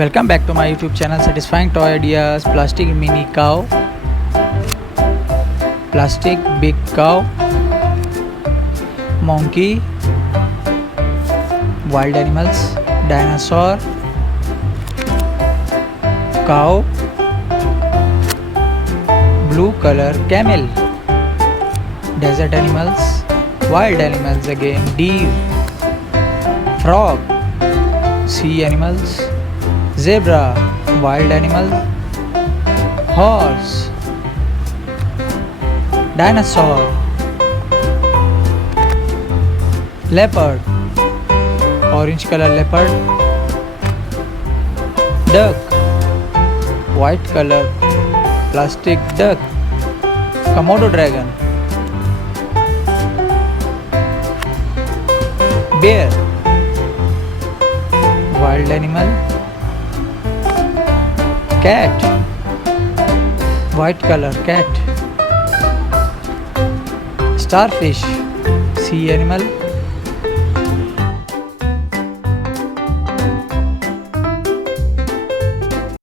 Welcome back to my YouTube channel Satisfying Toy Ideas. Plastic mini cow, plastic big cow, monkey, wild animals, dinosaur, cow, blue color camel, desert animals, wild animals again, deer, frog, sea animals, zebra, wild animal, horse, dinosaur, leopard, orange color leopard, duck, white color plastic duck, Komodo dragon, bear, wild animal, cat, white color cat, starfish, sea animal,